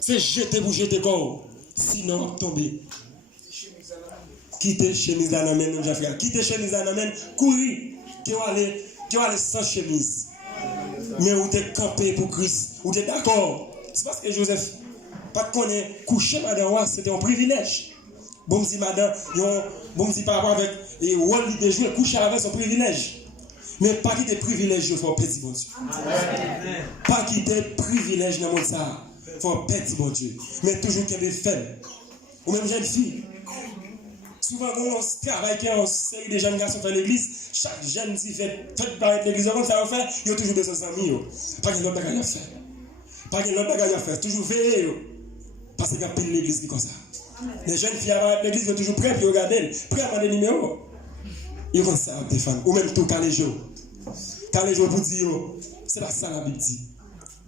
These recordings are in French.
c'est jeter pour jeter corps. Sinon, tomber. Quitter chemise à la main, nous frère. Quitter chemise à la main, courir. Tu vas aller sans chemise. Mais où tu es campé pour Christ. Où tu es d'accord. C'est parce que Joseph, pas qu'on est couché, madame, c'était un privilège. Bon, si madame, bon, si par rapport avec le rôle de jouer, coucher avec son privilège. Mais pas quitter privilège, il faut petit bon Dieu. Pas quitter privilège dans le monde ça. Il faut petit bon Dieu. Mais toujours qu'il y ait faible. Ou même jeune fille. Souvent, quand on travaille, quand on sait des jeunes garçons faire l'église, chaque jeune qui fait paraître l'église, comme ça on fait, il y a toujours besoin de amis. Pas qu'il y ait l'autre bagage à faire. Pas qu'il y ait l'autre bagage à faire. Toujours veiller. Parce qu'il y a pile l'église qui comme ça. Les jeunes filles à l'église sont toujours prêtes pour regarder, prêtes à prendre des numéros. Ils vont ça défendre. Ou même tout quand les jours. Quand les jours vous disent, c'est pas ça la Bible dit.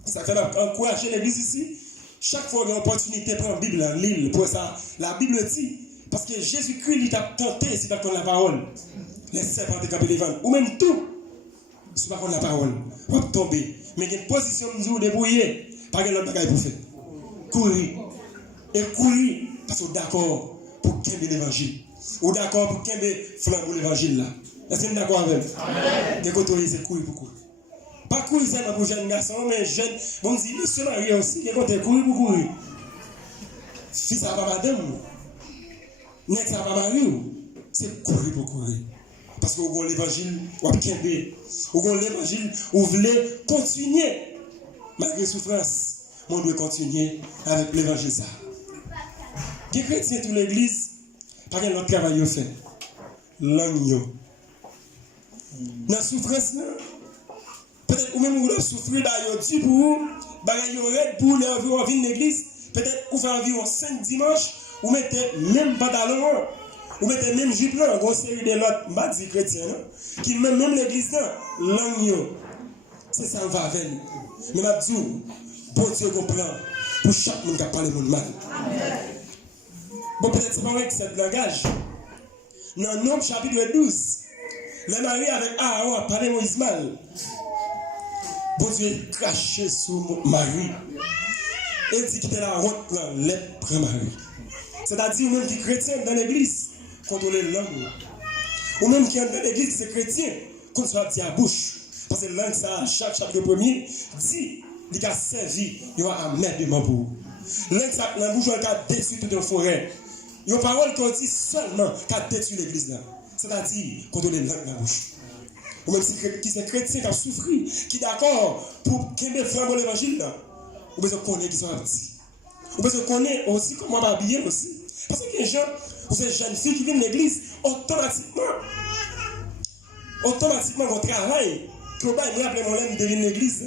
Ça fait encourager l'église ici. Chaque fois qu'il y a une opportunité de prendre la Bible en ligne, pour ça, la Bible dit. Parce que Jésus-Christ, il t'a tenté si tu pas la parole. Les serpents te campent les ventes. Ou même tout. Si tu pas la parole. On va tomber. Mais il y a une position de nous débrouiller. Pas que l'autre bagaille pour faire. Courir. Et courir. Parce qu'on est d'accord pour qu'aimer l'évangile. Ou d'accord pour qu'aimer flambeau l'évangile là. Est-ce que vous êtes d'accord avec moi? Des côtés, c'est courir pour courir. Pas courir seulement pour jeunes garçons, mais jeunes. Bon, si monsieur marié aussi, des côtés, courir pour courir. Fils à pas madame. N'est-ce pas marié? C'est courir pour courir. Parce que vous avez l'évangile, vous avez l'évangile, vous voulez continuer. Malgré souffrance, on doit continuer avec l'évangile ça. Les chrétiens de l'église, pas qu'un autre travail fait. L'agneau. Dans la souffrance, peut-être ou même vous voulez souffrir d'ailleurs, pour pour leur vie de l'église, peut-être vous faites environ 5 dimanches, vous mettez même pantalon, vous mettez même jupe là, une série de l'autre, pas dit chrétien, qui même l'église là, l'agneau. C'est ça on va avec. Mais je dis, bon Dieu comprend pour chaque monde qui a parlé de mal. Bon, peut-être c'est pas vrai que c'est le langage. Dans Nombre chapitre 12, le mari avec Aaron a parlé de Moïse mal. Bon Dieu est craché sur Marie. Et dit qu'il était la honte dans l'être Marie. C'est-à-dire, même qui est chrétien dans l'église, contrôler la langue. Ou même qui est dans l'église, c'est chrétien, qu'on soit dit à bouche. Parce que la langue, ça, chaque chapitre premier, dit qu'il a servi, il va amener de mon bout. La bouche, elle a détruit toute une forêt. Il y a une parole qu'on dit seulement qu'elle a détruit l'église là. C'est-à-dire, contrôler la langue dans la bouche. Ou même si c'est chrétien qui a souffert, qui est d'accord pour qu'il y ait flambeau l'évangile là. Ou besoin de connaître qui sont petits. Ou besoin de connaître aussi comment m'habiller aussi. Parce que les gens, ou ces jeunes filles qui viennent à l'église, automatiquement, vont travailler. Quand je vais mon lème de l'église,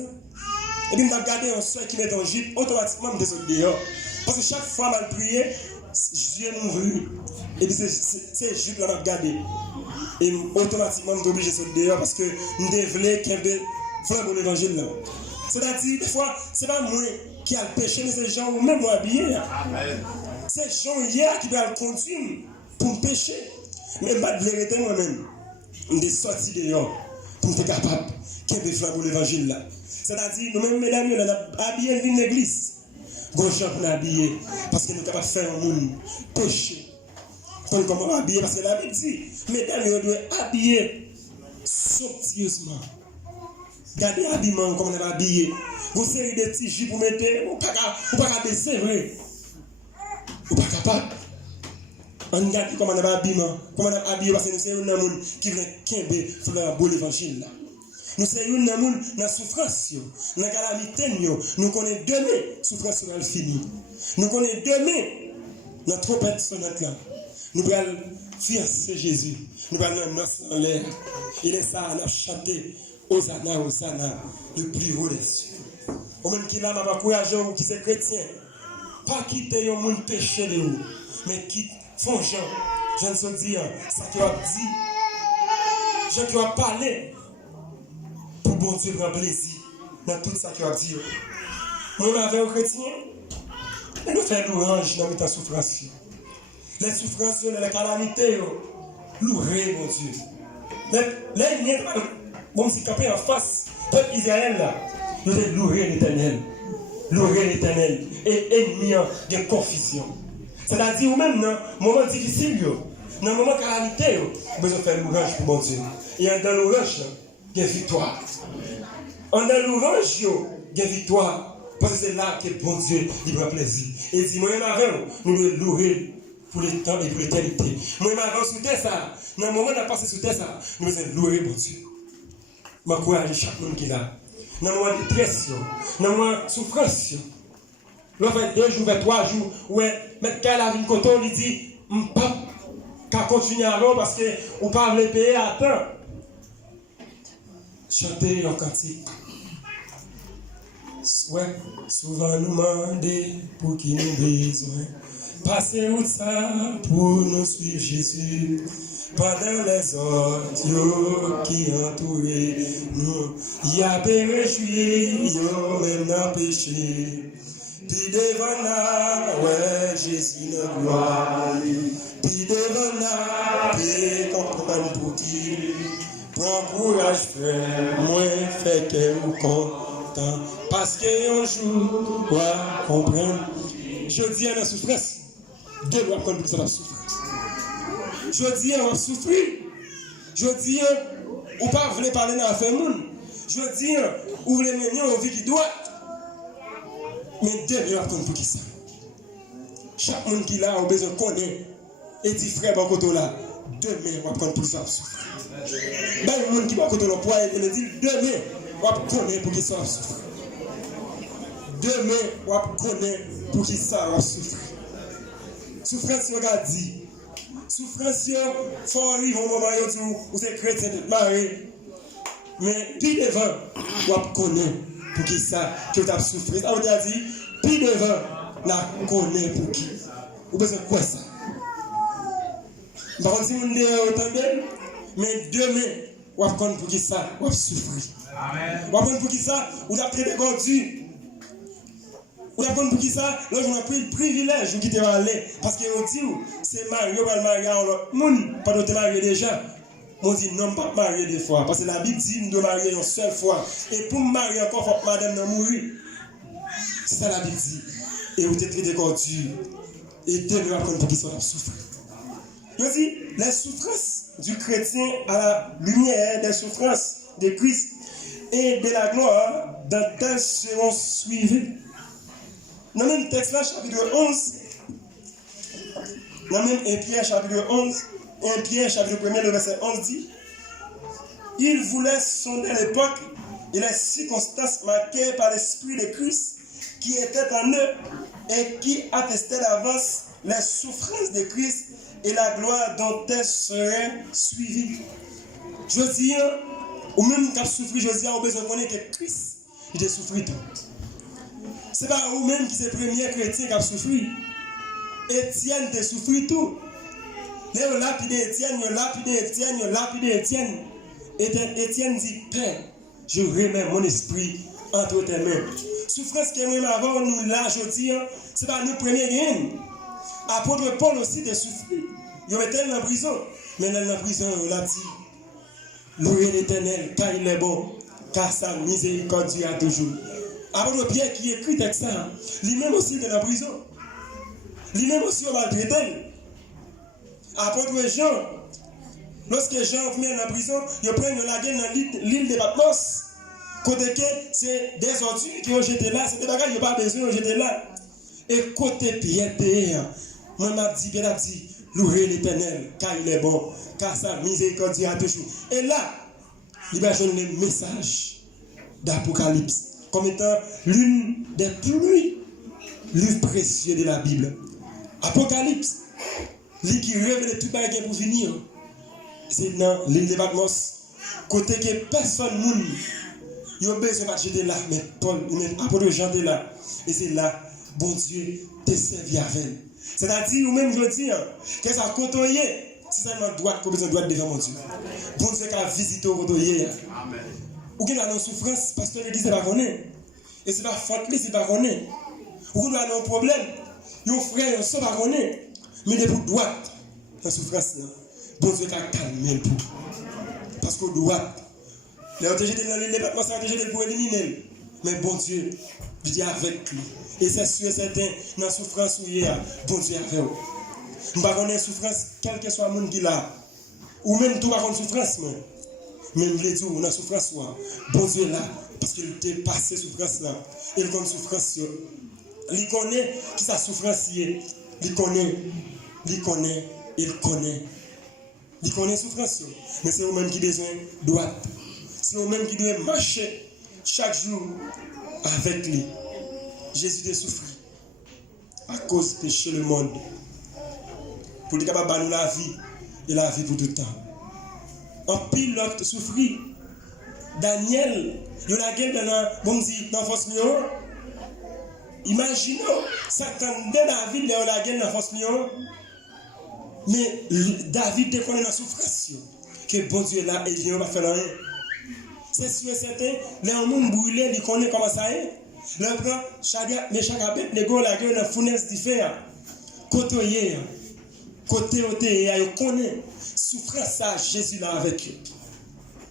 et puis je vais regarder un soeur qui met en jupe, automatiquement je descends dehors. Parce que chaque fois que je prie, Dieu m'ouvre. Et puis c'est jupe là que je regarde. Et automatiquement je suis obligé de descendre dehors parce que je devrais qu'il y ait vraiment l'évangile là. C'est-à-dire, des fois, ce n'est pas moi qui a le péché, mais c'est les gens ou même moi habillé. C'est les gens hier qui doivent conduire pour me pécher. Mais pas de vérité moi-même. Je suis sorti dehors pour être capable qu'il y ait des flambeaux l'évangile là. C'est-à-dire, nous-mêmes, mesdames, nous avons habillé l'église. Gauche pour nous habiller. Parce que nous sommes capables de faire un monde péché. Comment habiller? Parce que la Bible dit, mesdames, nous devons habiller somptueusement. Regardez l'habillement, comme on est habillé. Vous série de petits jupes pour mettre, vous ne pouvez pas baisser, vrai. Vous ne pouvez pas capable. On regarde comment on est habillement. Comment on est habillé, parce que nous sommes un monde qui vient quimber pour le beau l'évangile. Nous sommes un monde dans la souffrance, dans la calamité. Nous connaissons demain, souffrance sera finie. Nous connaissons demain, notre trompette sonnante là. Nous allons fiancer Jésus. Nous allons nous noces en l'air. Il est ça, on a chanté. Hosanna, Hosanna, le plus haut des cieux. Ou même qui là, m'a encouragé, qui sont chrétiens, pas quitter le monde péché de vous, mais qui font gens, je ne sais dire, ça qui a dit, gens qui ont parlé, pour bon Dieu prendre plaisir dans tout ça qui a dit. Nous avons les chrétiens, et nous faisons l'orange dans notre souffrance. Les souffrances, les calamités, louer, mon Dieu. Mais là, il n'y a pas. Bon, si campé en face, peuple Israël là, nous devons louer l'Éternel. louer l'éternel. Et ennemi de confusion. C'est-à-dire, ou même dans moment difficile, dans le moment calamité, vous besoin faire l'ouvrage pour bon Dieu. Et dans l'ouvrage, il y a victoire. Dans l'ouvrage, il y a victoire. Parce que c'est là que bon Dieu il prend plaisir. Et dit, moi-même avant, nous devons louer pour le temps et pour l'éternité. Moi-même avant, sous terre, ça, dans le moment où on a passé sous terre, ça, nous devons louer bon Dieu. Je m'encourage chaque monde qui est là. Dans le moment de dépression, dans le moment de souffrance, là, fait 2 jours, fait 3 jours, ouais, mais quand la vie coton, il dit, pas qu'à continuer avant parce que on ne peut pas payer à temps. Chanter un cantique. Ouais, souvent nous demander pour qui nous besoin. Passer où ça pour nous suivre Jésus. Pendant les autres qui entourent nous, il y a des réjouis, même dans le péché. Puis devant là, ouais, Jésus notre gloire. Puis devant là, puis comprendre pour qui. Prends courage, frère, moi, fait que vous content. Parce qu'un jour, on va comprendre. Je dis à la souffrance, Dieu doit prendre ça la souffrance. Je dis à la souffrir. Je dis, ou pas voulez parler dans l'affaire monde. Je dis, ou voulez mener au vie qui doit. Mais Dieu doit prendre pour qui ça. Chaque monde qui l'a a besoin de connaître. Et dit, frère, bon côté là, demain, on va prendre pour ça souffrir. Ben, le monde qui va côté le poids, il dit, demain, on va connaître pour qui ça souffrir. Demain, on va connaître pour qui ça va souffrir. Souffrance, regarde dit. Souffrance, il faut arriver au moment où c'est chrétien de marier. Mais puis devant, on va connaître pour qui ça que tu as souffert. Ça veut dire, puis devant, la connaît pour qui. Vous besoin de quoi ça? Par contre, si vous entendez, mais demain, on va connaître pour qui ça, on va souffrir. On va connaître pour qui ça, on a pris des conduits. On a compris pour qui ça, là, on a pris le privilège de quitter aller. Parce qu'on dit, c'est marié, on va le marier à l'autre monde, pas de marier déjà. On dit, non, pas marier deux fois. Parce que la Bible dit, nous devons marier une seule fois. Et pour me marier encore, il faut que madame ne mourir. C'est ça la Bible dit. Et vous êtes traité comme Dieu. Et Dieu nous apprend pour qui ça souffre. Je dis, les souffrances du chrétien à la lumière des souffrances de Christ et de la gloire, dans elles seront suivies. Dans le même texte là, chapitre 11, dans le même 1 Pierre chapitre 11, 1 Pierre chapitre 1, le verset 11 dit, il voulait sonder l'époque et les circonstances marquées par l'esprit de Christ qui était en eux et qui attestait d'avance les souffrances de Christ et la gloire dont elles seraient suivies. Je dis, ou même quand souffrir, je dis, on a besoin de connaître que Christ, il a souffert tout. Ce n'est pas vous-même qui êtes le premier chrétien qui a souffert. Étienne a souffert tout. Mais on lapide Étienne, on lapide Étienne, on lapide Étienne. Étienne dit, Père, je remets mon esprit entre tes mains. Souffrance qui est même avant nous là, je dis, ce n'est pas nous premier gain. Apôtre Paul aussi a souffert. Il était dans la prison. Mais dans la prison, on a dit, louez l'Éternel, car il est bon, car sa miséricorde dure toujours. Apôtre Pierre qui écrit texte ça, lui-même aussi dans la prison. Lui-même aussi on maltraité. Apôtre Jean, lorsque Jean vient dans la prison, il prend la gueule dans l'île de Patmos. Côté que c'est des ordures qui ont jeté là, c'est des bagages qui n'ont pas besoin de jeter là. Et côté Pierre, moi m'a dit, louez l'Éternel, car il est bon, car sa miséricorde dure toujours. Et là, il va donner le message d'Apocalypse comme étant l'une des plus livres précieux de la Bible. Apocalypse, lui qui révèle tout bagage pour finir. C'est dans l'île de Patmos, côté que personne ne il a besoin de jeter là, mais Paul, apôtre Jean est là. Et c'est là, bon Dieu, te servi avec. C'est-à-dire, ou même je dis, que ça côtoyé, c'est seulement droite qu'on a besoin de droite devant mon Dieu. Bon Dieu qui a visité au côtoyé. Amen. Ou qui a une souffrance, parce que l'église n'est pas connue. Et c'est pas faute, c'est pas connue. Ou qui a un problème, il y a un frère, il ne pas connue. Mais depuis droite, la souffrance, bon Dieu qui a calmé le tout. Parce que droite, les ont jeté dans l'île, les bâtiments ont jeté pour éliminer. Mais bon Dieu, Il dit avec lui. Et c'est sûr et certain, dans la souffrance où il y a, bon Dieu avec vous. Je ne sais pas souffrance, quel que soit le monde qui l'a. Ou même tout par souffrance, mais je le dis, on a souffrance, bon Dieu là, parce qu'il a passé souffrance là. Il connaît souffrance. Il connaît qui sa souffrance est. Il connaît souffrance. Mais c'est vous-même qui besoin de droite. C'est vous-même qui doit marcher chaque jour avec lui. Jésus a souffert à cause du péché le monde. Pour être capable de nous la vie et la vie pour tout le temps. En pilote souffrit. Daniel, il a gagné dans la force lion. Imaginez, Satan de David, il a gagné dans la force lion. Mais David déconne dans la souffrance. Que bon Dieu là, et Dieu va faire rien. C'est sûr et certain, les hommes brûlés, ils connaissent comment ça est. Le prend, mais chaque abet, les gars, la gueule, la fournaise différente. Côté côté, ils connaissent. Souffrance, ça, Jésus là avec eux.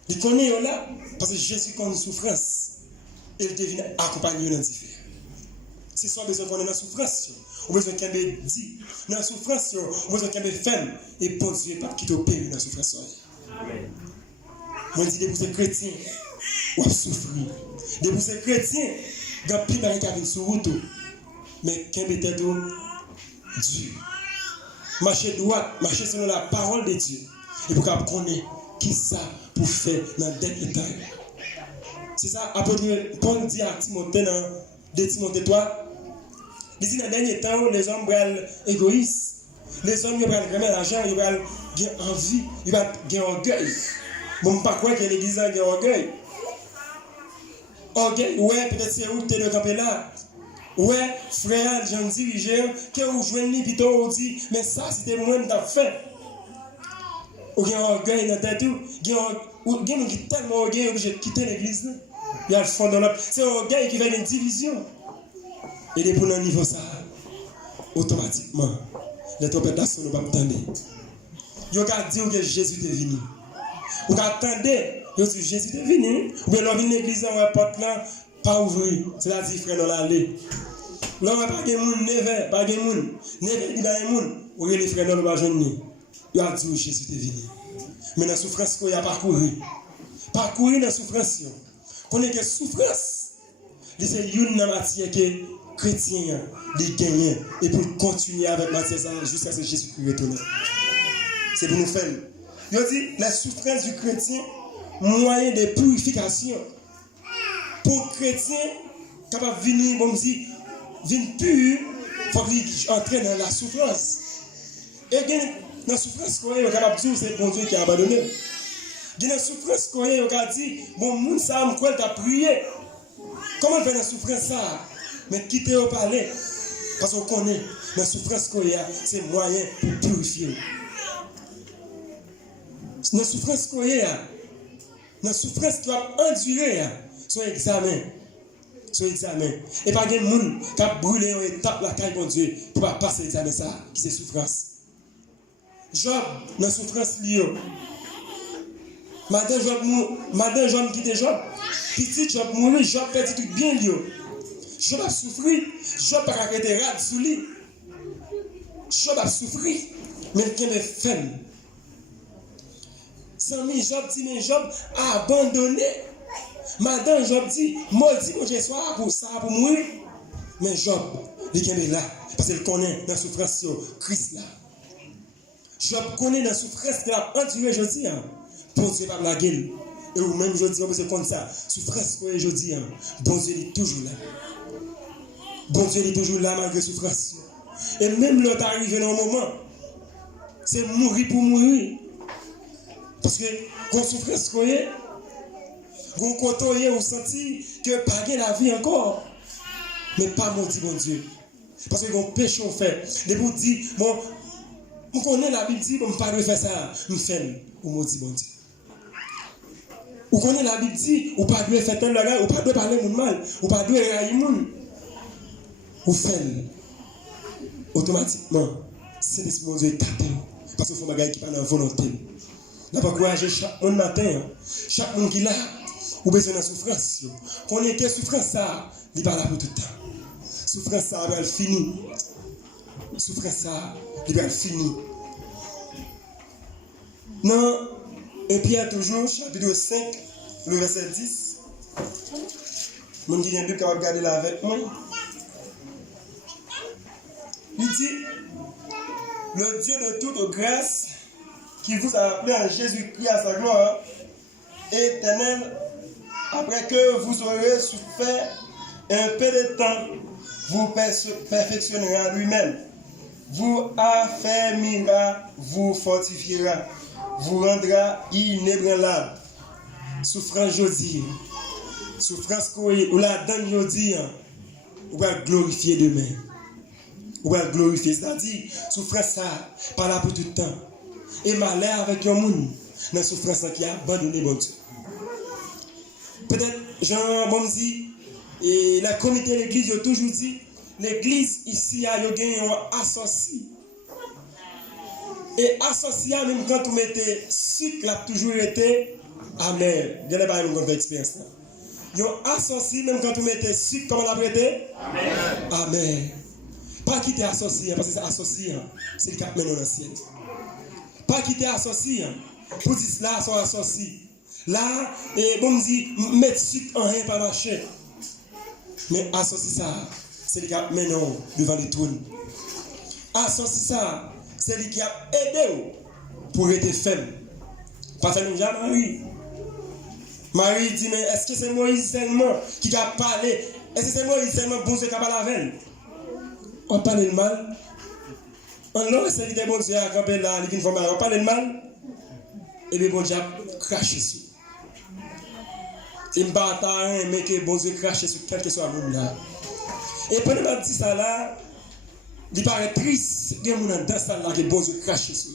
Ils connaissent là, parce que Jésus connaît souffrance. Il devient accompagné dans différents. Si soit besoin qu'on est dans la souffrance, ou besoin qu'on ait dit, dans la souffrance, ou besoin qu'on ait fait, et bon Dieu, pas quitter au pays dans la souffrance. Amen. Moi, je dis, des chrétiens, ou souffrir. Des chrétiens, il y a plus de qui arrivent sur route, mais qu'on ait tête Dieu. Marcher droit, marcher selon la parole de Dieu. Et pour qu'on connaisse qui ça pour faire dans le dernier temps. C'est ça, apôtre Paul dit à Timothée dans 2 Timothée 3. Il dit dans le dernier temps, les hommes sont égoïstes. Les hommes ont vraiment l'argent, ils ont envie, ils ont orgueil. Bon, pas quoi que l'église a orgueil. Orgueil, ouais, peut-être c'est où tu es de camper là. Ouais, frère, j'en dirigeant, que vous jouez plutôt, on dit, mais ça, c'était moi qui t'a fait. Ou il y a un orgueil dans ta tête, il y a un qui est tellement orgueil, obligé de quitter l'église. Il y a le fond de l'autre. C'est un orgueil qui fait une division. Et depuis le niveau ça, automatiquement, les interprétations ne vont pas attendre. Vous avez dit que Jésus est venu. Vous attendez, vous avez dit Jésus est venu. Ou bien, vous venez l'église, on va porte là, pas ouvrir. C'est-à-dire, frère, dans l'allée. Là, on va pas de monde, never, pas de monde. Never, il y a des gens. Ou bien, les frères, dans le bas, il a dit que Jésus est venu. Mais dans la souffrance qu'il a parcouru. Parcourir dans la souffrance. Qu'on est que souffrance. C'est une matière que chrétien de gagner et pour continuer avec matière jusqu'à ce que Jésus retourne. C'est pour nous faire. Il dit la souffrance du chrétien, moyen de purification. Pour le chrétien, capable de venir, bon, dit, venir pur, il faut qu'il entre dans la souffrance. Et dans la souffrance, il est capable de dire c'est bon Dieu qui a abandonné. Dans la souffrance, il est capable de dire bon, moun ça, m'croit, t'as prié. Comment faire la souffrance ça? Mais quitter au palais. Parce qu'on connaît la souffrance qu'il y a, c'est moyen pour purifier. La souffrance qu'il y a, la souffrance qui va endurer, son examen. Son examen. Et pas de monde qui a brûlé une étape la caille pour Dieu pour pas passer l'examen ça, qui c'est souffrance. Job, la souffrance liée. Madame Job quitte Job. Petit Job mourit, Job perdit tout bien lié. Job a souffert. Job n'a pas été rad sous lui. Job a souffert. Mais il y a des femmes. Sami Job dit, mais Job a abandonné. Madame Job dit, maudit mon Dieu soir pour ça, pour mourir. Mais Job, il est là. Parce qu'il connaît dans la souffrance Christ là. Job connaît dans la souffrance qu'il a enduré aujourd'hui. Bon Dieu pas la gueule. Et ou même aujourd'hui, on peut se comme ça. Souffrance qu'on est aujourd'hui. Bon Dieu est toujours là. Bon Dieu est toujours là malgré souffrance. Et même l'autre arrive dans un moment, c'est mourir pour mourir. Parce que quand souffrance qu'on est, quand on est, on sentit que pas la vie encore. Mais pas maudit bon Dieu. Parce que quand péché on fait, les gens disent, bon, on connaît la Bible dit, bon, pas de faire ça, nous faisons, on maudit bon Dieu. On connaît la Bible dit, ou pas de faire tel bagage, ou pas de parler mon mal, ou pas de railler mon. Ou fait automatiquement, c'est l'esprit de Dieu est tapé. Parce qu'il faut bagage qui pas dans la volonté. N'a pas encourager chaque monde matin, chaque monde qui là, ou besoin de souffrance. Qu'on est que souffrance ça, il pas là pour tout le temps. Souffrance ça va finir. Souffrance ça, il va finir. Non, et Pierre toujours, chapitre 5, le verset 10. Mon qui vient de regarder là avec moi. Il dit, le Dieu de toute grâce, qui vous a appelé en Jésus-Christ à sa gloire éternelle, après que vous aurez souffert un peu de temps, vous perfectionnera lui-même, vous affermira, vous fortifiera, vous rendra inébranlable. Souffrance aujourd'hui, souffrance ou la donne aujourd'hui, on va glorifier demain. On va glorifier, c'est-à-dire, souffrance ça, pas là pour tout le temps. Et malheur avec un monde, dans la souffrance qui a abandonné mon Dieu. Peut-être, Jean Bonzi, et la comité de l'église a toujours dit, l'église ici a gagné un associé. Et associé, même quand on mettait sucre, a toujours été amer. Je n'ai pas une expérience là. Ils ont associé, même quand on mettait sucre, comment on l'a prêté? Amen. Pas quitter associé, parce que c'est associé, c'est le cap maintenant dans le ciel. Pas quitter associé, pour dire là, sont associés. Là, et bon, me dit, mettre sucre en rien, pas marcher. Mais associé ça, c'est le cap maintenant devant les trônes. Associé ça, c'est lui qui a aidé pour être femme. Pas faire déjà Marie. Marie dit, mais est-ce que c'est Moïse seulement qui a parlé? Est-ce que c'est Moïse seulement bon Dieu qui a parlé avec elle? On parle de mal. On n'a pas de bon Dieu à camper là, on parle de mal. Et bien bon Dieu a craché sur. Il ne bat pas rien, mais que bon Dieu crache sur quel que soit le monde là. Et pendant que je dis ça là, il paraît triste. Il y a des gens dans ça là que bon Dieu crache sur.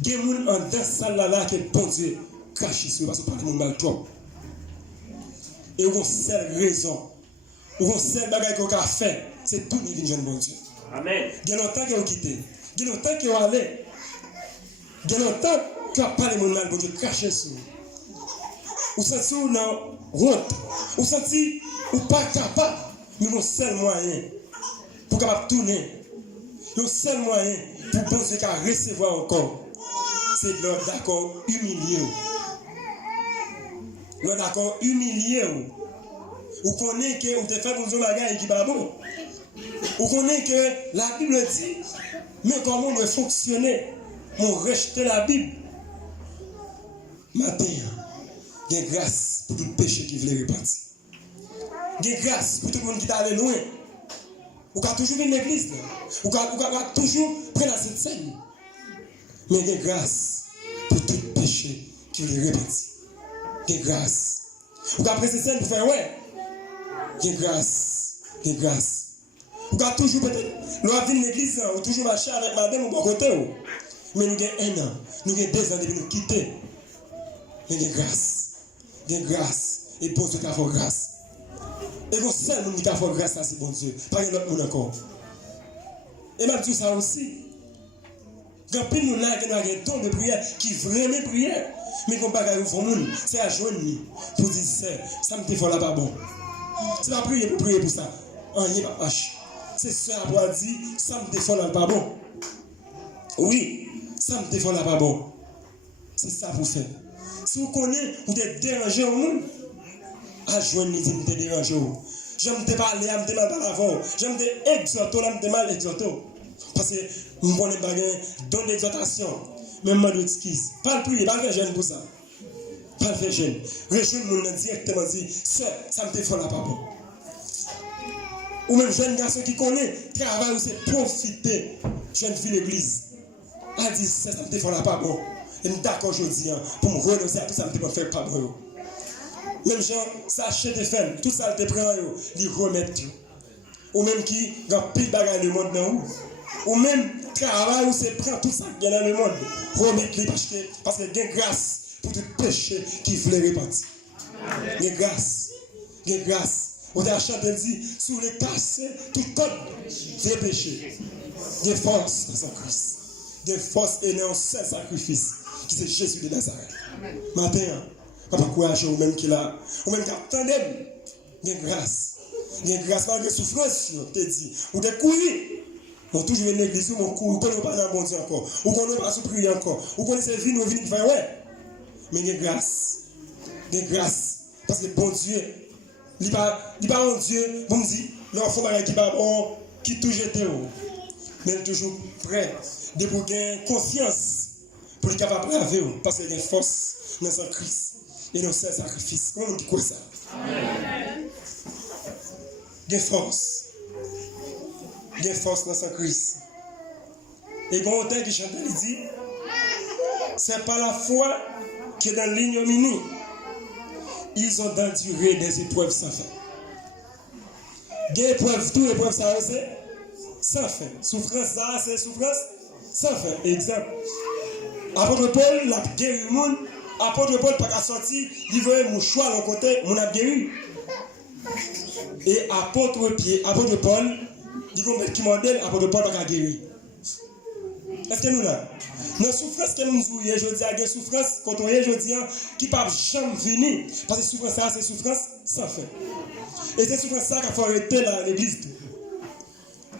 Il y a des gens dans ça là que bon Dieu crache sur parce que pas de monde mal trop. Et on a une seule raison. Ou on sait que qu'on a fait, c'est tout les gens de bon Dieu. Amen. Il y a longtemps qu'ils ont quitté. Il y a longtemps qu'ils ont allé. Il y a longtemps qu'ils n'ont pas les mal, bon Dieu, craché sur vous. Ou senti ou non honte. Ou senti ou pas capable. Mais mon seul moyen pour capable tourner. Le seul moyen pour bon Dieu qu'à recevoir encore, c'est de leur d'accord humilié. Leur d'accord humilié. Ou connaît que ou te fait bon Dieu bagaille qui pas bon. Ou connaît que la Bible dit mais comment on doit fonctionner, on rejeter la Bible. Matin, il y a grâce pour tout péché qui voulait repentir. Il y a grâce pour tout le monde qui est allé loin. Ou qui a toujours vu l'église, ou qui a toujours pris la Sainte Seine. Mais il y a grâce pour tout péché qui voulait repentir. Il y a grâce. Ou qui a pris cette scène pour faire ouais. Il y a grâce, il y a grâce. Vous avez toujours peut-être, nous avons vu l'église, ou toujours marché avec madame au bon côté. Mais nous avons 1 an, nous avons 2 ans depuis nous quitter. Mais il y a grâce, il y a grâce. Et bon Dieu qui a fait grâce. Et vous seul monde qui a fait grâce, c'est bon Dieu. Pas un autre monde encore. Et même tout ça aussi. Quand nous avons un don de prière qui vraiment prière. Mais qu'on ne peut pas faire monde, c'est à joindre pour dire ça me fait là pas bon. C'est pas prier pour ça. Il n'y a pas H. C'est ça à pouvoir dire, ça me défend là pas bon. Oui, ça me défend là pas bon. C'est ça pour faire. Si vous connaissez, vous êtes dérangé au monde, à joindre les vous êtes dérangé. J'aime te parler, j'aime te mal par l'avant. J'aime te exhorter, j'aime te mal exhorter. Parce que nous connaissons pas don d'exhortation. Même moi de skis. Pas le prier, pas le faire jeune pour ça. Pas le faire jeune. Rejoindre le monde directement dit, ça me défend là pas bon. Ou même jeune garçon qui connaît, travail, c'est profiter. Jeune fille l'église. A dit, ça me défend là pas bon. Et nous d'accord aujourd'hui, pour me renoncer à tout ça, me faire pas bon. Même gens, ça achète des femmes, tout ça, te prend, ils remettent. Ou même qui, dans pile bagarre le monde dans où. Ou même, travail, où c'est prend tout ça qui est dans le monde. Remettre-les parce que il y a grâce pour tout péché qui voulait repentir. Il y a grâce. Il y a grâce. On a chanté dit, sous les casser, tout code des péchés. Des forces dans sa Christ. Des forces et non seul sacrifice, qui c'est Jésus de Nazareth. Matin, pas encourager ou même qui là, ou même qui attendait, il y a grâce. Il y a grâce malgré souffrance, je te dis. Ou des couilles. On toujours une église, on court, on ne pas dans bon Dieu encore. Ou qu'on ne pas prier encore. Ou qu'on essaie de venir, qui fait ouais. Mais il y a grâce. Il y a grâce. Parce que bon Dieu, il n'est pas un Dieu, vous me dites, l'enfant qui toujours été haut. Mais il est toujours prêt de pour gagner confiance pour être capable de braver. Parce qu'il y a une force dans son Christ. Et dans ce sacrifice. Comment on dit quoi ça? Amen. Il y a force. Il y a force dans son Christ. Et quand on qui chante, il dit, c'est pas la foi qui est dans l'ignominie. Ils ont enduré des épreuves sans fin. Des épreuves, toutes les épreuves, ça c'est sans fin. Souffrance, ça c'est souffrance sans fin. Exemple. Apôtre Paul, la guéri le monde. Apôtre Paul, pas qu'à sortir, il veut mon choix à côté, mon a guéri. Et apôtre Paul, il veut qui modèle, apôtre Paul, pas qu'à guérir. Est-ce que nous là? Dans la souffrance que nous avons, je dis, il y a des souffrances, quand on est, je dis, qui ne peuvent jamais venir. Parce que souffrance, ça, c'est souffrance sans fin. Et c'est souffrance ça qui a fait arrêter l'église.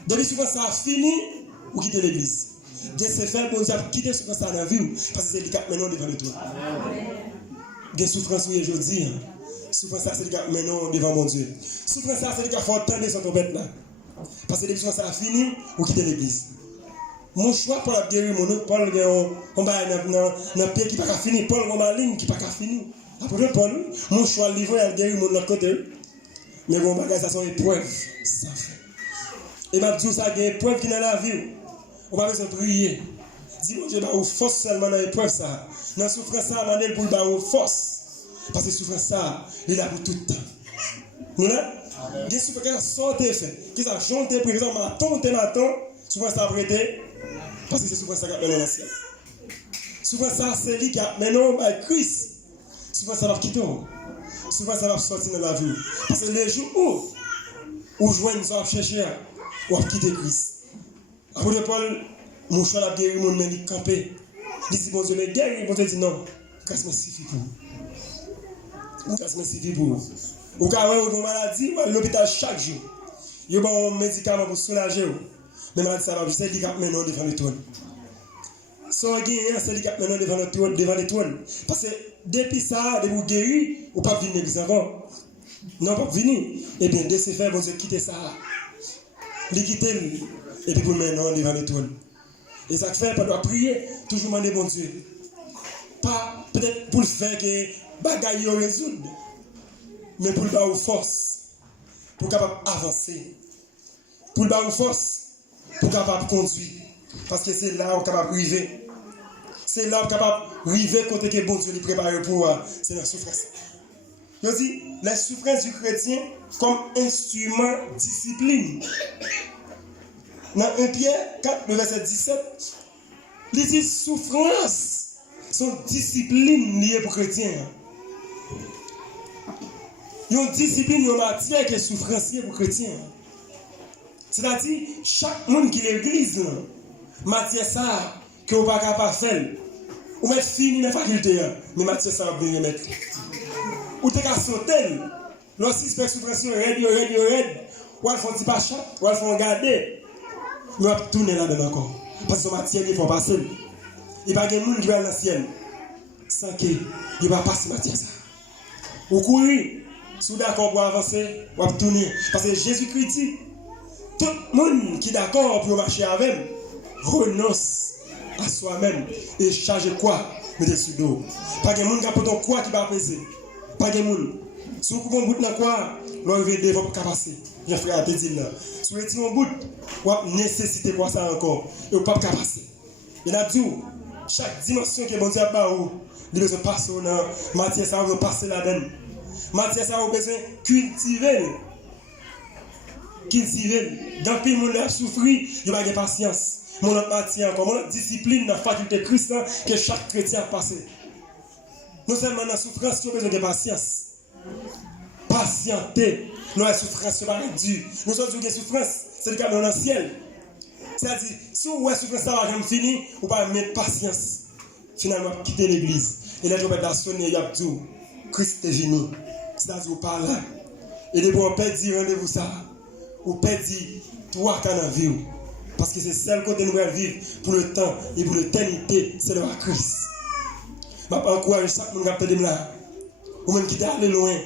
Depuis souffrance, ça a fini, ou quitter l'église. Dieu s'est fait, bon Dieu a quitté souffrance dans la vie, parce que c'est le cap maintenant devant le toit. Des souffrances, oui, je dis, souffrance, ça, c'est le cap maintenant devant mon Dieu. Souffrance, ça, c'est le cap faut entendre son tombette là. Parce que les souffrances, ça a fini, ou quitter l'église. Mon choix pour la guérir, Paul, on va dans pied qui n'est pas fini. Paul, on va ligne qui n'est pas fini. Après Paul, mon choix livré à guérir mon autre côté. Mais mon bagage, ça sont épreuves. Ça fait. Et ma dit ça, il y a une épreuve qui est dans la vie. On va besoin de prier. Dis mon Dieu, bah, force seulement dans l'épreuve ça. Dans la souffrance, ça, on va pour bah, force. Parce que la souffrance, ça, il est là pour tout le temps. Nous là, il y a des souffrances qui sont sorties, qui sont chantées, par exemple, matin, souvent ça a prêté. Parce que c'est souvent ça qui a mené dans le ciel. Souvent ça, c'est lui qui a mené à Christ. Souvent ça va quitter. Souvent ça va sortir dans la vie. Parce que les jours où joignent nous à chercher, ou à quitter Christ. Après Paul, mon choix l'a guéri, mon mais il campé. Il dit, bon Dieu, mais guéri, bon Dieu dit non. Grâce me suffit pour vous. Grâce me suffit pour vous. Au cas où vous avez une maladie, vous allez à l'hôpital chaque jour. Vous avez un médicament pour soulager. Mais maladie, ça va, c'est lui qui a mené devant le trône. Sans guérir, c'est lui qui a mené devant le trône. Parce que depuis ça, depuis vous guérir, vous ne pouvez pas venir l'église encore. Non, pas venir. Eh bien, de ce fait, vous avez quitté ça. Vous quittez et puis vous maintenant devant le trône. Et ça fait, on doit prier, toujours demander bon Dieu. Pas peut-être pour le faire que bagaille résoudre, mais pour le faire aux forces, pour capable avancer. Pour le faire aux forces, pour capable conduire. Parce que c'est là où on est capable de arriver. C'est là où on est capable de arriver côté que bon Dieu lui prépare pour. C'est la souffrance. Je dis, la souffrance du chrétien comme instrument discipline. Dans 1 Pierre 4, le verset 17, il dit souffrance sont discipline liée pour les chrétiens. Il y a une discipline, il y a une matière qui est souffrance liée pour les chrétiens. C'est-à-dire, chaque monde qui est l'église, matière ça, que vous ne pouvez pas faire, ou mettre fini dans la faculté, mais matière ça, vous pouvez mettre. Ou te qu'à sauter, lorsqu'il se fait souffrance, raide, ou elle font un petit pas chat, ou elle font garder. Nous allons tourner là-dedans encore. Parce que matière, il faut passer. Il n'y a pas de monde qui va dans le ciel. Sans qu'il ne va pas passer matière ça. Ou courir, si vous êtes d'accord pour avancer, ou à tourner. Parce que Jésus-Christ dit, tout le monde qui est d'accord pour marcher avec lui, renonce à soi-même et charge quoi? Mettez sur dos. Pas de monde qui a ton quoi qui va peser. Pas de monde. Si vous pouvez bout dans quoi, l'on va aider votre capacité. J'ai frère à te dire là. Si vous êtes en bout, vous avez nécessité pour ça encore. Et vous ne pouvez pas passer. Il a dit, chaque dimension que bon Dieu a pas où, il a besoin de passer dans matière, ça va passer là-dedans. Matière, ça va besoin de cultiver. Dans le monde a souffri, il n'y a pas de patience. Mon autre matière, comme mon autre discipline dans la faculté chrétienne que chaque chrétien a passé. Non seulement dans la souffrance, il y a besoin de patience. Patienter. Nous, la souffrance, c'est pas dur. Nous sommes des souffrances, c'est le cas dans le ciel. C'est-à-dire, si vous avez souffrance, ça va jamais finir, vous ne pouvez pas mettre patience. Finalement, quitter l'église. Et là, je vais la sonner, il y a tout. Christ est venu. C'est-à-dire qu'on parle là. Et depuis on peut dire rendez-vous ça. On peut dire 3 cas dans la vie. Parce que c'est celle côté nous allons vivre pour le temps et pour l'éternité, c'est le Christ. Je encourage chaque monde qui est là. Ou même qui est allé loin.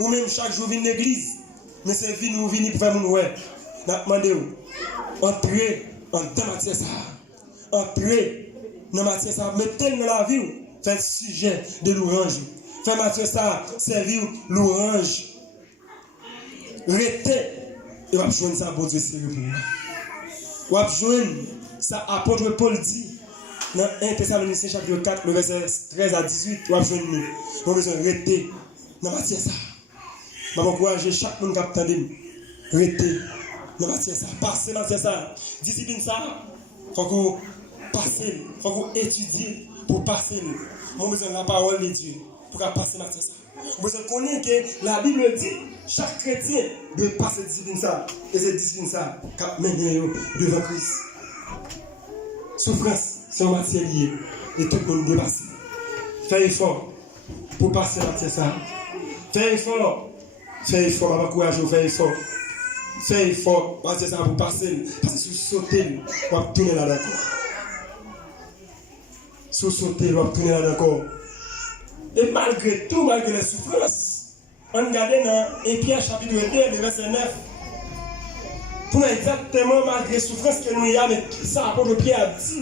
Ou même chaque jour vient l'église. Mais c'est venu nous venir pour faire mon ouais. Nous demandons entrer en temps matière ça. Entrer dans matière ça. Mettez-le dans la vie. Faites sujet de l'orange. Faites matière ça. Servir l'orange. Restez. Et on va joindre ça, bon Dieu, sérieux pour moi. On va joindre ça, apôtre Paul dit, dans 1 Thessaloniciens chapitre 4, le verset 13 à 18, on va joindre nous. On va besoin de rester dans la matière ça. Je vais encourager chaque monde qui a entendu. Rester dans la matière ça. Passer dans la matière ça. Discipline ça. Il faut qu'on passe, il faut qu'on étudie pour passer. On a besoin de la parole de Dieu pour passer dans la matière ça. Vous connaissez que la Bible dit chaque chrétien doit passer discipline ça. Et c'est discipline ça qui mène devant Christ. Souffrance, c'est en matière liée. Et tout le monde doit passer. Fais effort pour passer la matière ça. Fais effort. Fais effort, ma courage, fais effort. Fais effort, matière ça pour passer. Parce que si vous sautez, vous allez tourner là d'accord. Si vous sautez, vous allez tourner là d'accord. Et malgré tout, malgré les souffrances, on regarde dans Éphésiens chapitre 2, le verset 9. Pour exactement malgré les souffrances que nous avons, mais ça apporte Pierre à dit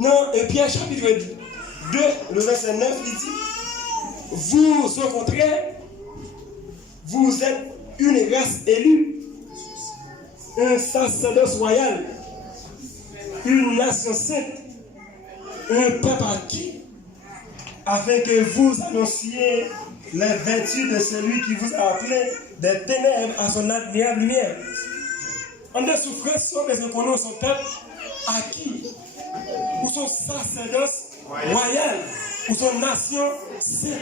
non, Éphésiens chapitre 2, le verset 9, il dit, vous au contraire, vous êtes une race élue, un sacerdoce royal, une nation sainte, un peuple acquis, afin que vous annonciez les vertus de celui qui vous a appelé des ténèbres à son admirable lumière. En des souffrances, on les reconnaît son peuple acquis, ou son sacerdoce royal, ou son nation sainte.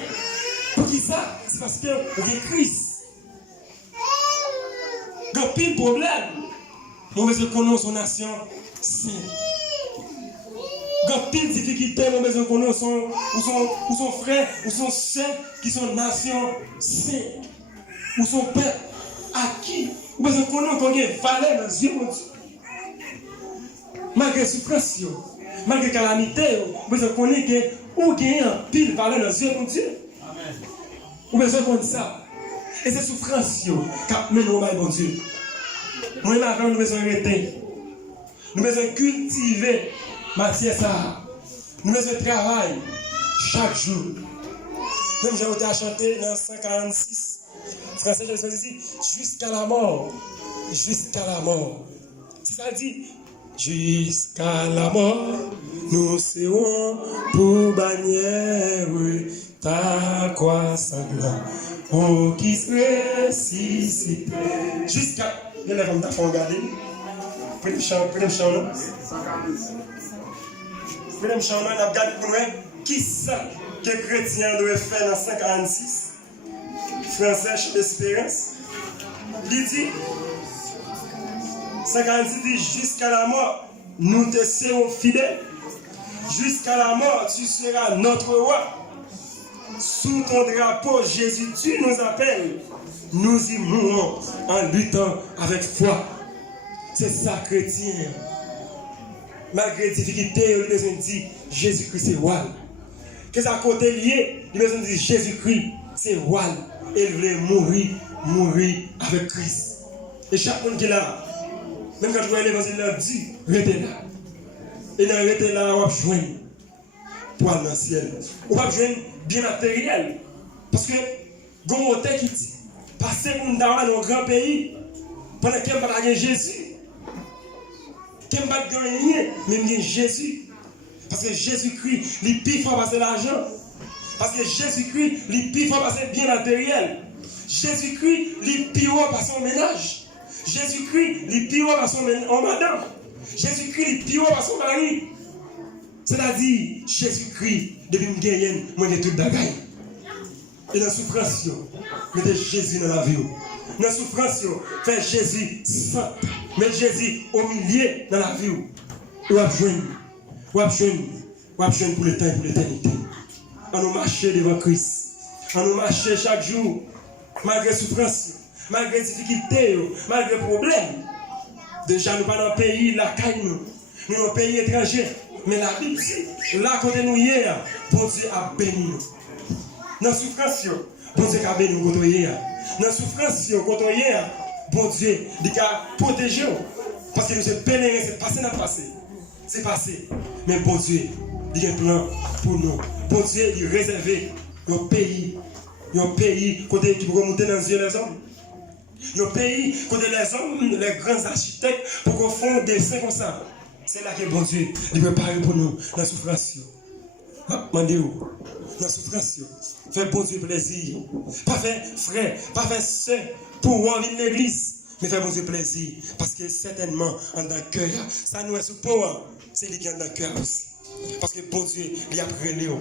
Pour qui ça? C'est parce que c'est Christ. Il y a pile problème. On reconnaît son nation sainte. Il y a pile difficulté, nous besoin qu'on son frère, ou son sœur qui sont nation sainte, ou son père à qui nous besoin qu'on a valeur dans Dieu, mon Dieu. Malgré souffrance, malgré calamité, nous besoin qu'on ait que ou gagne pile valeur dans Dieu, mon Dieu. Amen. Nous besoin qu'on ait ça. Et c'est souffrance qui mène au mal, mon Dieu. Moi, maintenant, nous besoin arrêter. Nous besoin cultiver matière ça. Nous besoin travail chaque jour. Même j'ai été à chanter dans 146. Français, je dit jusqu'à la mort. Jusqu'à la mort. C'est ça dit. Jusqu'à la mort, nous serons pour bannière ta croix sanglante. Oh, qui se ressuscite. Jusqu'à. Les femmes d'affaires regarder. Prenez le chant, non? Prenez le chant, on a regardé pour nous. Qui ça que les chrétiens doivent faire dans 146? Français, chef d'espérance. Il dit 146 dit jusqu'à la mort, nous te serons fidèles. Jusqu'à la mort, tu seras notre roi. Sous ton drapeau, Jésus, tu nous appelles. Nous y mourons en luttant avec foi. C'est ça, chrétien. Malgré les difficultés, il besoin de dire Jésus-Christ, c'est roi. Qu'est-ce à côté lié? Il besoin de dire Jésus-Christ, c'est roi. Et il voulait mourir avec Christ. Et chaque monde qui est là, même quand je vois l'évangile, il dit restez là. Et dans restez là, on va joindre pour aller dans le ciel. On va joindre bien matériel. Parce que, Gon Moté qui dit passer pour dans un grand pays, pendant qu'il n'y a pas Jésus. Qu'il n'y a pas gagné, mais il y a Jésus. Parce que Jésus-Christ, il plus fort passer l'argent. Parce que Jésus-Christ, il plus fort passer bien matériel. Jésus-Christ, il plus fort passer son ménage. Jésus-Christ, il plus fort passer son madame. Jésus-Christ, il plus fort passer son mari. C'est-à-dire, Jésus-Christ, depuis que je gagne, moi j'ai tout le bagaille. Et dans la souffrance, mettez Jésus dans la vie. Dans la souffrance, faites Jésus saint. Mettez Jésus au milieu dans la vie. Ou à joindre pour le temps et pour l'éternité. à nous marcher devant Christ. À nous marcher chaque jour, malgré souffrance, malgré difficultés, malgré problèmes. Déjà, nous pas dans le pays, la caille nous. Nous dans le pays étranger. Mais la Bible dit, là, quand nous hier, bon Dieu a béni nous. Dans la souffrance, bon Dieu a béni nous quand hier. Dans la souffrance, quand hier, bon Dieu, il a protégé nous. Parce que nous sommes pèlerins, c'est passé dans le passé. C'est passé. Mais bon Dieu, il a un plan pour nous. Bon Dieu, il a réservé un pays côté qui peut monter dans les yeux des hommes. Un pays côté les hommes, les grands architectes, pour qu'on fasse des dessin comme ça. C'est là que bon Dieu, il prépare pour nous dans la souffrance. Mandez-vous, dans la souffrance. Fais bon Dieu plaisir. Pas faire frère, pas faire soeur pour envie de l'église. Mais fais bon Dieu plaisir. Parce que certainement, en dans le cœur, ça nous est sous pour c'est lui qui est dans le cœur aussi. Parce que bon Dieu, il a pris Léon.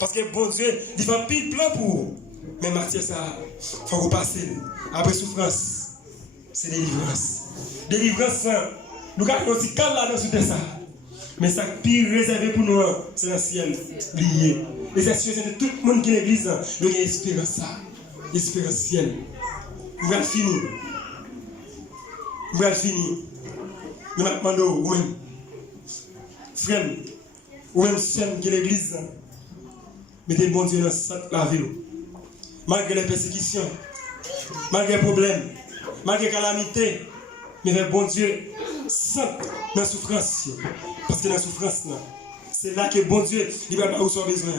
Parce que bon Dieu, il fait un pile plan pour vous. Mais Mathieu, ça, il faut repasser. Après souffrance, c'est délivrance. Délivrance, nous avons un petit calme là-dedans sur ça. Mais ça pire réservé pour nous, c'est le ciel lié. Et c'est sûr, c'est tout le monde qui est l'église, il y a espérance ça. Espérance ciel. Vous allez finir. Vous allez finir. Nous allons demander aux mêmes frères, ou même sœurs qui est l'église, mettez bon Dieu dans la ville. Malgré les persécutions, malgré les problèmes, malgré les calamités, mais bon Dieu sent dans la souffrance. Parce que dans la souffrance, c'est là que bon Dieu il va pas où son besoin.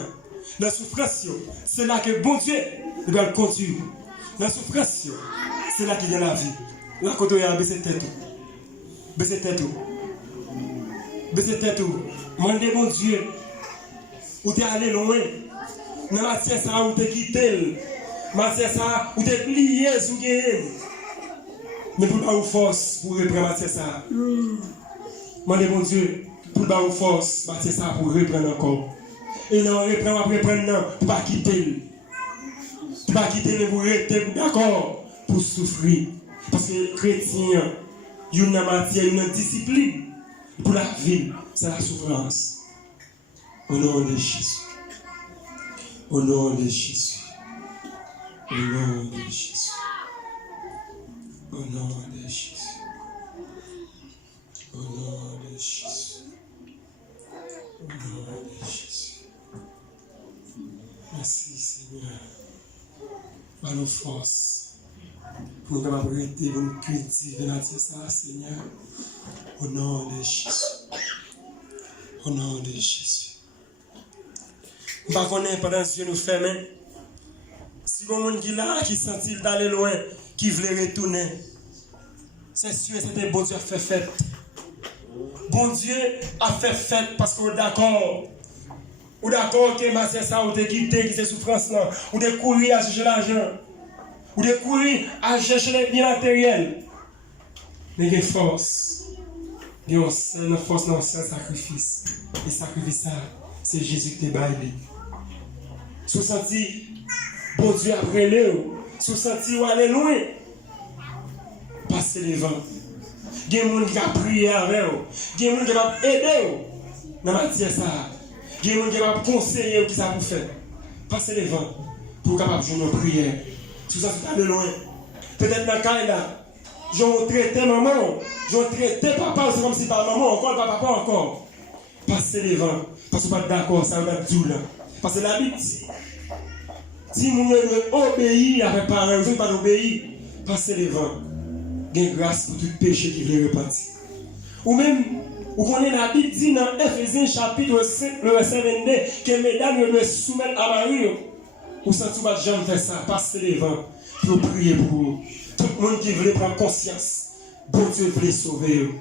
Dans la souffrance, c'est là que bon Dieu il va le conduire. Dans la souffrance, c'est là qu'il y a la vie. Là, quand on a baissé tête, baissé tête, baissé tête, demandez bon Dieu, où tu es allé loin. Dans la matière, ça où tu es quitté. Matière, ça où tu es plié sous game. Mais pour pas vous force pour reprendre matière, ça. Demandez bon Dieu, pour pas vous force, matière, ça pour reprendre encore. Et non, reprendre, non, pour pas quitter. Pour pas quitter, mais pour rester d'accord, pour souffrir. Parce que chrétien, il y a une matière, une discipline. Pour la vie, c'est la souffrance. Au nom de Jésus. Au nom de Jésus. Au nom de Jésus. Au nom de Jésus. Au nom de Jésus. Au nom de Jésus. Merci Seigneur. Par nos forces. Pour nous capables de rester, pour nous cultiver la ça, Seigneur. Au nom de Jésus. Au nom de Jésus. Je ne sais pas pendant que Dieu nous ferme. Si vous avez qui là, qui sentit d'aller loin, qui veut retourner, c'est sûr que c'était bon Dieu a fait fête. Bon Dieu a fait fête parce qu'on est d'accord. Ou d'accord que ma sœur ça, ou de quitter, qui c'est souffrance là, ou de courir à chercher l'argent, ou de courir à chercher les biens matériels. Mais il y a une force. Il y a une force dans le sacrifice. Et le sacrifice, c'est Jésus qui te baille. Si vous sentez, bon Dieu après l'eau, si vous sentez où aller loin, passez devant. Il y a des gens qui ont prié avec vous. Il y a des gens qui ont aidé dans la matière. Il y a des gens qui ont conseillé qui ça vous fait. Passez devant pour capable jouer une prière. Si vous sentez aller loin, peut-être dans le cas là, j'en traité maman, j'en traité papa, c'est comme si par maman encore, pas papa encore. Passez devant, parce que vous n'êtes pas d'accord, ça va être dur là. Parce que la Bible dit, si vous obéissez avec parents, vous ne pas obéir, passez devant. Il y a grâce pour tout péché qui veut repentir. Ou même, vous connaissez la Bible dit dans Ephésiens chapitre 5, le verset 22, que mesdames doivent se soumettre à Marie. Ou sans tout le monde faire ça, passez devant pour prier pour vous. Tout le monde qui veut prendre conscience, bon Dieu veut sauver.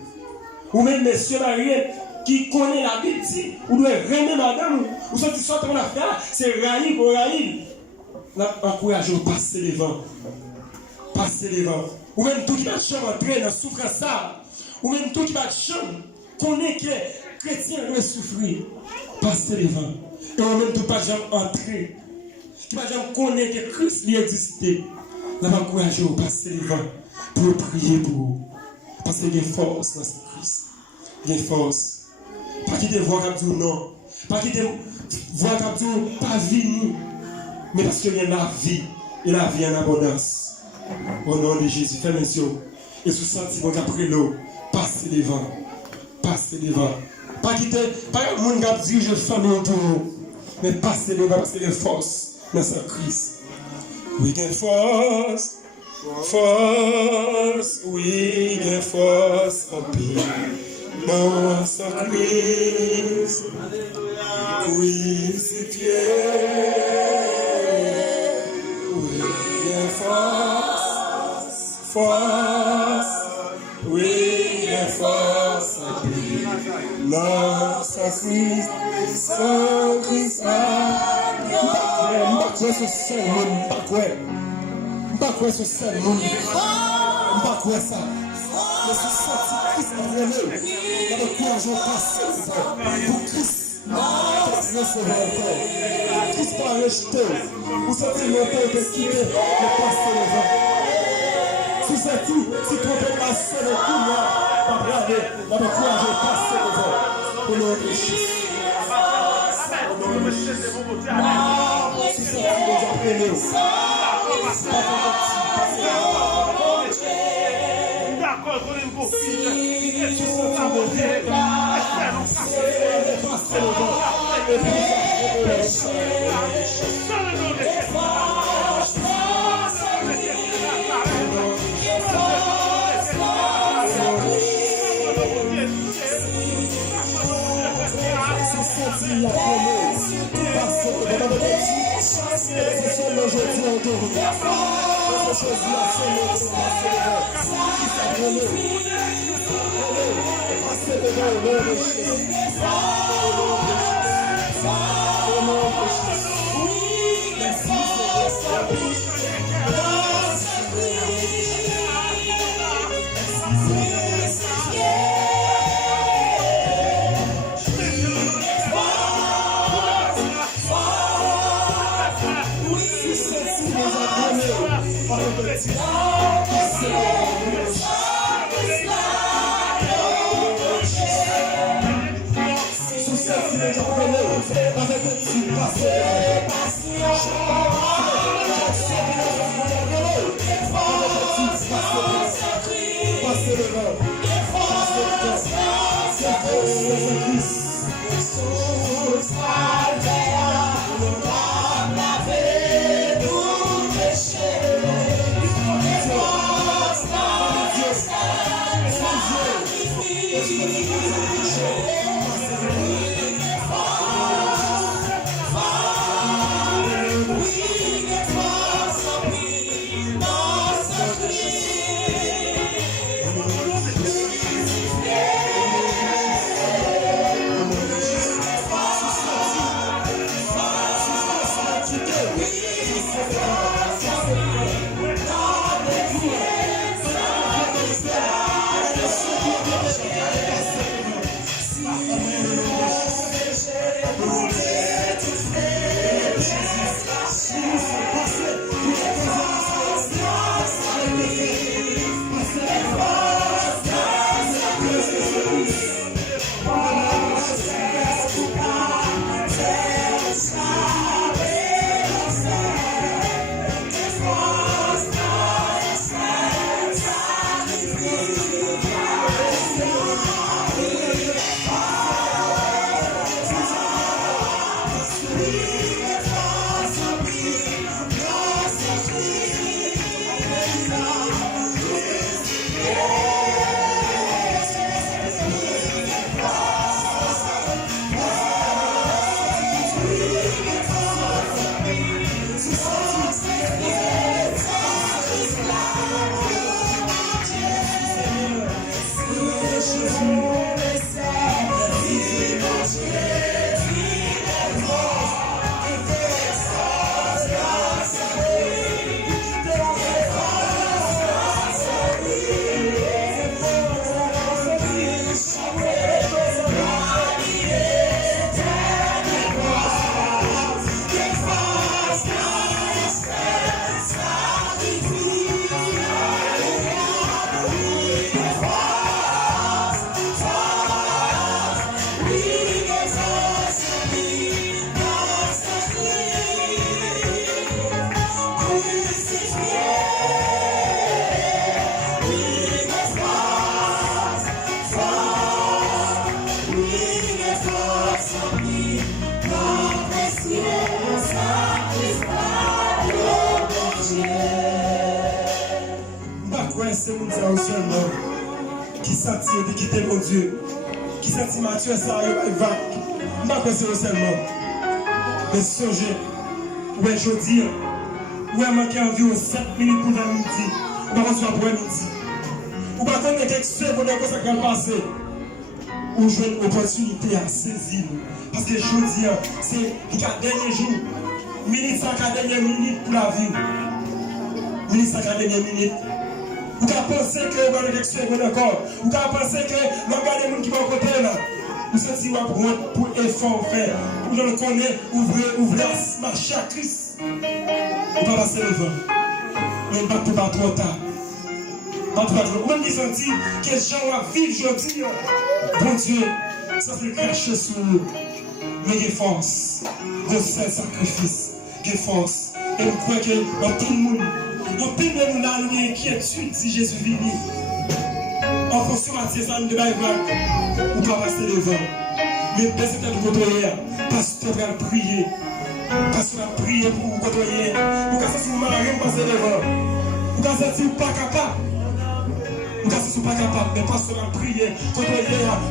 Ou même messieurs mariés qui connaissent la Bible dit, vous devez remettre madame, ou ce qui sort de mon affaire, c'est raïl pour raïl. Encouragez vous passer devant. Passez devant. Ou même tout qui va entrer dans la souffrance, ou même tout qui va connaît que les chrétiens doivent souffrir. Passez devant. Et ou même tout pas jamais entrer. Qui va jamais connaître que Christ existait. Là, encouragez vous passer devant pour prier pour vous. Parce qu'il y a une force dans ce Christ. Il y a une force. Pas quitter voir comme tout non. Pas quitter voix qui dit pas vie, mais parce qu'il y a la vie, et la vie en abondance. Au nom de Jésus, fais mention. Et sous sentiment qu'après l'eau, passez devant. Passez devant. Pas quitter, pas un monde qui dit je famille autour, mais passez devant parce qu'il y a force dans ce Christ. We can force, force, we can force en paix. Dans ce Christ, crucifié. We can force, we can force en paix. Dans ce Christ, sans Christ. Mbakwe sur scène, mbakwe sur scène, mbakwe ça. Mais c'est sorti Christ en vrai. Il y a le courage au passé pour Christ. Christ pas rejeté. Vous sentez longtemps que quitter le passé les gens. Si c'est tout, si tu peux passer le coup, pas regarder, il y a le courage au passé les gens. Pour le réussir. C'est mon Dieu seulement qui sentit de quitter mon Dieu, qui sentit Mathieu ça il va pas penser seulement mais songez ouais je dis ouais manquer environ 7 minutes pour le midi ou pas pour le midi ou pas connaître quelque chose pour que ça va passer ou jouer une opportunité à saisir parce que je dis c'est le dernier jour minute ça la dernière minute pour la vie minute ça la dernière minute. Vous avez pensé que vous avez l'expérience encore. Vous avez pensé que vous avez des gens qui vont côté là. Vous sentez pour effort faire. Pour que nous connaissons, ouvrez, marcher à Christ. Vous ne pouvez pas passer le vent. Mais vous ne pas trop tard. Vous même senti que les gens vont vivre aujourd'hui. Bon Dieu, ça fait cracher sur nous. Mais il y a force. De faire sacrifice. Il y a force. Et vous croyez que dans tout le monde. Nous prenons dans l'inquiétude si Jésus vient. En fonction de ces âmes de Bible, nous pouvons passer devant. Mais baissez tête de votre hier. Pasteur va prier. Pasteur va prier pour vous côtoyer. Vous cassez sur le mari, vous passez devant. Vous cassez si vous pas capable. Vous cassez si vous pas capable. Mais pasteur va prier. Côtoyer,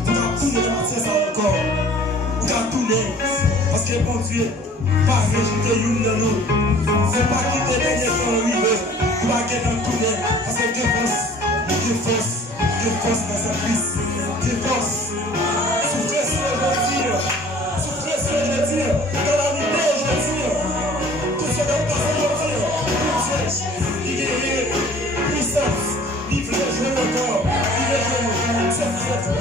vous allez tourner dans la ça encore. Vous allez tourner. Parce que bon Dieu, pas rejeter une de nous. C'est pas quitter les derniers temps arrivés. Vous va gagner dans tout le parce que Dieu force dans sa prise. Dieu force. Souffrez sur le dire. Souffrez sur le dire. Dans la lutte, je dire. Tout ce qu'on passe à dire. Dieu, guérir, puissance. Vive le jeu encore. Vive le jeu. C'est fait.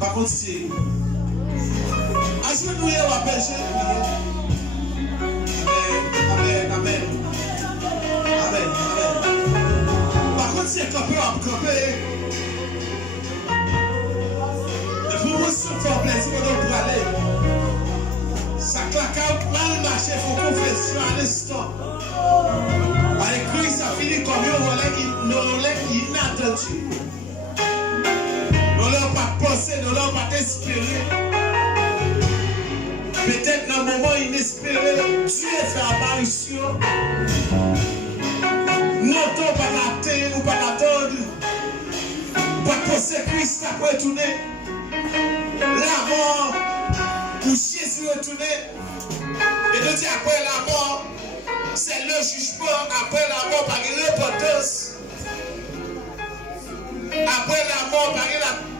Par contre, c'est est-ce que nous avons péché? Amen, amen, amen, amen. Par contre, c'est campé à camper. Et pour vous, c'est un plaisir pour aller. Jésus à l'instant. Avec Christ a fini comme nous relève inattendu. Nous n'avons pas pensé, nous n'avons pas espéré. Peut-être dans un moment inespéré, Dieu fait apparition. Nous n'avons pas attendre ou pas attendre. Pas penser Christ a retourné. La mort, où Jésus est retourné. Et de dire après la mort, c'est le jugement. Après la mort, par une repentance. Après la mort,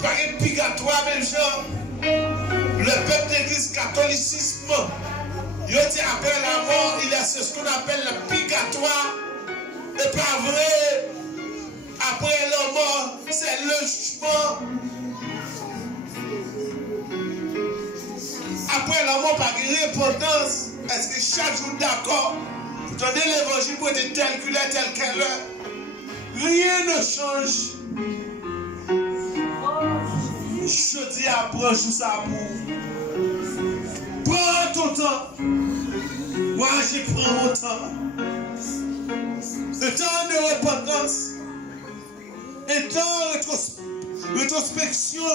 par une purgatoire, même genre. Le peuple de l'église catholicisme, il dit après la mort, il y a ce qu'on appelle le purgatoire. Et pas vrai. Après la mort, c'est le jugement. Après la mort, par une repentance. Est-ce que chaque jour d'accord, vous tenez l'évangile pour être tel qu'il est, tel qu'elle est. Rien ne change. Je dis à prendre tout ça pour. Prends ton temps. Moi, je prends mon temps. Le temps de repentance. Et temps de rétrospection.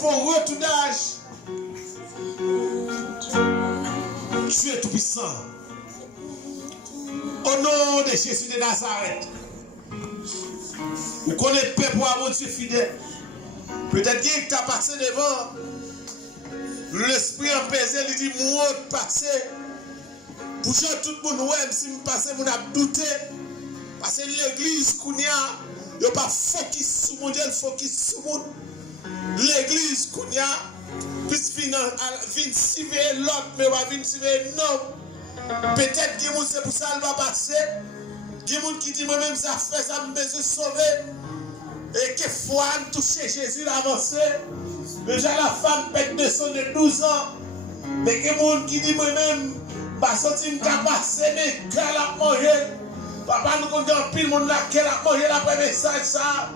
Faut retournage. Tu es tout puissant. Au nom de Jésus de Nazareth. Vous connaissez le peuple à mon Dieu fidèle. Peut-être que tu as passé devant. L'esprit apaisé, il dit, moi, passé. Pour que tout le monde, ouais, si je passe, je vais douter. Parce que l'église, il n'y a pas focus sur mon Dieu, focus sur mon. L'église, il y a plus vient suivre l'autre, mais va venir suivre non. Peut-être que c'est pour ça qu'il va passer. Il y a des gens qui disent, moi-même, ça fait, ça me besoin de sauver. Et que foi toucher Jésus l'avancé. Déjà la femme pète de son de 12 ans. Mais il y a des gens qui disent, moi-même, bah, sorti me passer, mais qu'elle a mangé. Papa, nous connaissons pile le monde là, qu'elle a mangé après message ça.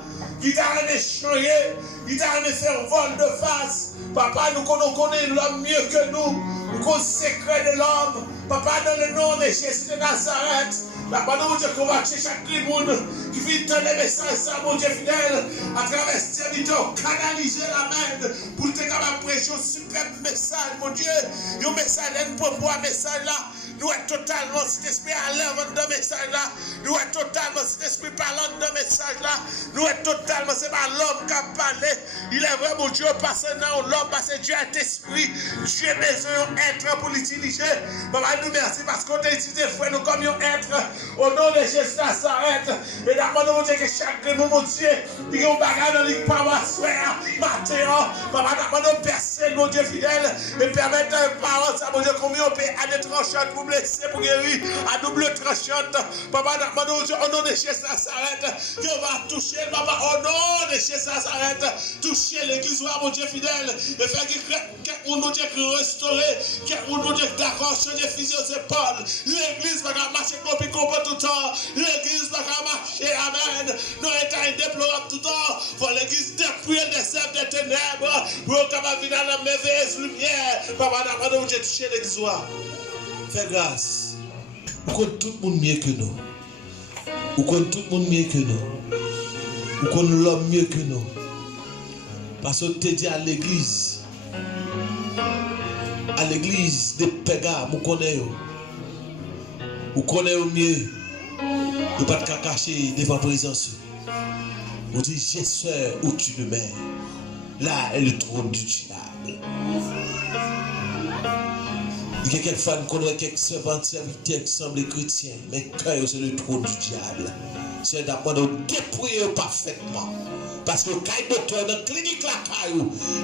Il t'a rien changer, il t'a rien faire vol de face. Papa, nous connaissons l'homme mieux que nous. Nous connaissons le secret de l'homme. Papa, dans le nom de Jésus de Nazareth. Papa, nous Dieu qu'on va chercher chaque monde qui vit dans les messages, ça, mon Dieu fidèle, à travers ce serviteur, canaliser la main pour te capable de prêcher un super message, mon Dieu. Un message, un propos, message là. Nous sommes totalement, cet esprit à l'œuvre de message là. Nous sommes totalement, cet esprit parlant de message là. Nous sommes totalement, c'est pas l'homme qui a parlé. Il est vrai, mon Dieu, parce que non, l'homme, parce que Dieu est esprit. Dieu a besoin d'être pour l'utiliser. Papa, nous merci parce qu'on t'a utilisé, frère, nous comme un être. Au nom de Jésus, ça s'arrête. Et d'abord, nous disons que chaque nous, mon Dieu, il y a un bagage dans les parois, frère, Mathéo. Papa, d'abord, nous personne, mon Dieu fidèle, et permettre une parole, ça, mon Dieu, combien on peut à des tranchants pour blesser, pour guérir, à double tranchante. Papa, d'abord, nous disons, au nom de Jésus, ça s'arrête. Dieu va toucher, papa, au nom de Jésus, ça s'arrête. Toucher l'église, mon Dieu fidèle, et faire que quelqu'un, mon Dieu, restaurer, quelqu'un, mon Dieu, d'accord, changer physio, c'est Paul. L'église va marcher comme tout le temps. L'église va marcher, amen. Nous états déplorables tout le temps. Pour l'église depuis le désert des ténèbres, pour qu'on vienne dans la merveilleuse lumière. Papa, nous j'ai touché l'église. Fais grâce. Vous connaissez tout le monde mieux que nous. Vous connaissez tout le monde mieux que nous. Vous connaissez l'homme mieux que nous. Parce que tu dis à l'église des pégas, vous connaissez. Vous connaissez mieux. Vous ne pouvez pas cacher devant la présence. Vous dites, j'ai soeur où tu le mets. Là est le trône du diable. Il y a quelques femmes qui connaissent quelques servantes, serviteurs qui semblent chrétiens, mais cœur c'est le trône du diable. C'est d'abord de dépouiller parfaitement. Parce que quand le docteur dans la clinique,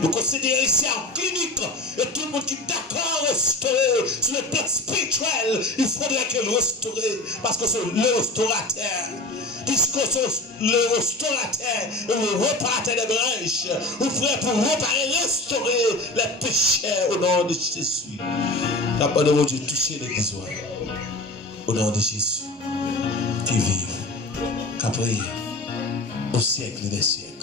nous considérons ici en clinique, et tout le monde qui est d'accord restaurer sur le plan spirituel, il faudrait qu'il restaure. Parce que c'est le restaurateur. Puisque c'est le restaurateur, le réparateur des branches, vous prêt pour réparer, restaurer les péchés au nom de Jésus. D'abord de Dieu, toucher l'église au nom de Jésus. Qui vive, qui prie au siècle des siècles.